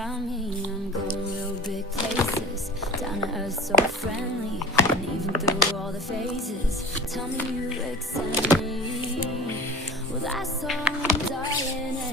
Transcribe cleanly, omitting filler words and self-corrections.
tell me I'm going real big places. Down to earth, so friendly. And even through all the phases, tell me you accept me. Well, that's all, darling.